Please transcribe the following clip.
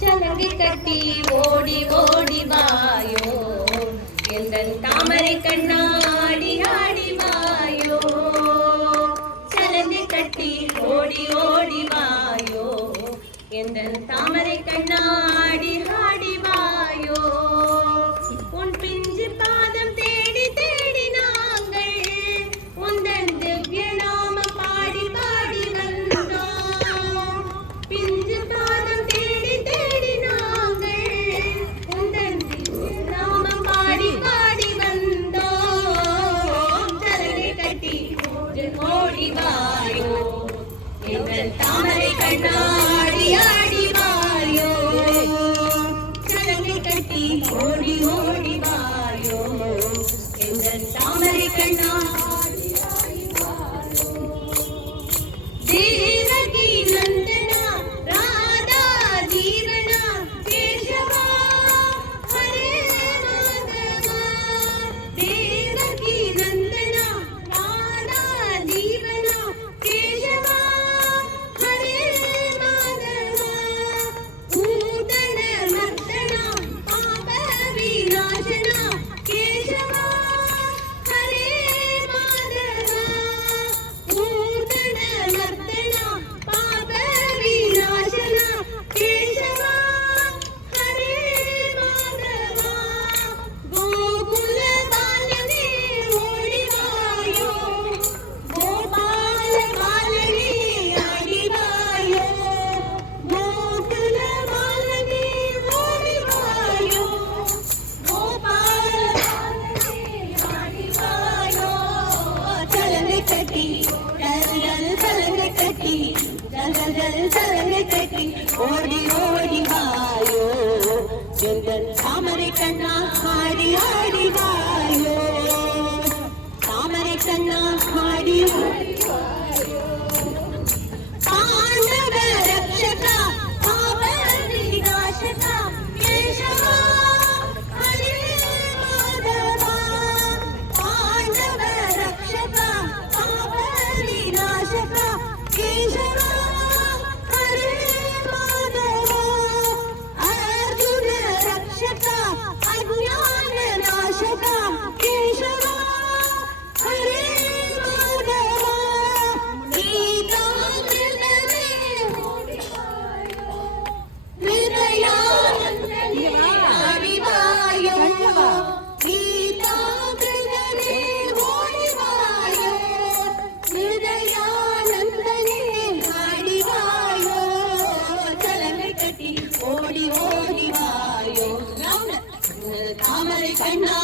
சலங்கை கட்டி ஓடி ஓடி வாயோ எந்தன் தாமரை கண்ணாடி ஆடி வாயோ சலங்கை கட்டி ஓடி ஓடி வாயோ எந்தன் தாமரை கண்ணாடி ஆடி வாயோ உன் பிஞ்சு பாதம் தேடி தேடி நாங்கள் உந்தன் திவ்ய நாம பாடி பாடி வந்தோம் பிஞ்சு பாதம் தேடி தேடி நாங்கள் உந்தன் திவ்ய நாம பாடி பாடி வந்தோம் சலங்கை கட்டி ஓடி வாயோ எங்கள் தாமரை கண்ணாடி ஆடி வாயோ சலங்கை கட்டி ஓடி ஓடி வாயோ எங்கள் தாமரை கண்ணாடி ஆடி வாயோ தேவகி நந்தனா ராதா ஜீவனா கேசவா ஹரே மாதவா தேவகி நந்தனா ராதா ஜீவனா கேசவா ஹரே மாதவா பூதன மர்தனா பாப விநாசனா கேசவா ஹரே மாதவா பூதன மர்தனா பாப விநாசனா கேசவா ஹரே மாதவா கோகுல பாலனே ஓடி வாயோ கோபால பாலனே ஆடி வாயோ கோகுல பாலனே ஓடி வாயோ கோபால பாலனே ஆடி வாயோ சலங்கை கட்டி சலங்கை கட்டி சலங்கை கட்டி ஓடி ஓடி வாயோ எங்கள் தாமரை கண்ணா ஆடி ஆடி வாயோ தாமரை கண்ணா ஆடி ஆடி வாயோ பாண்டவ ரக்ஷகா பாப விநாசகா கேசவா ஹரே மாதவா பாண்டவ ரக்ஷகா பாப விநாசகா கேசவா ஹரே மாதவா அர்ஜுன ரக்ஷகா அஜ்ஞான நாசகா கேசவா ஹரே மாதவா கீதாமிருதமே ஓடி வாயோ ஹிருதயானந்தனே ஆடி வாயோ கீதாமிருதமே ஓடி வாயோ ஹிருதயானந்தனே ஆடி வாயோ சலங்கை கட்டி ஓடி ஓடி வாயோ தாமரை கண்ணா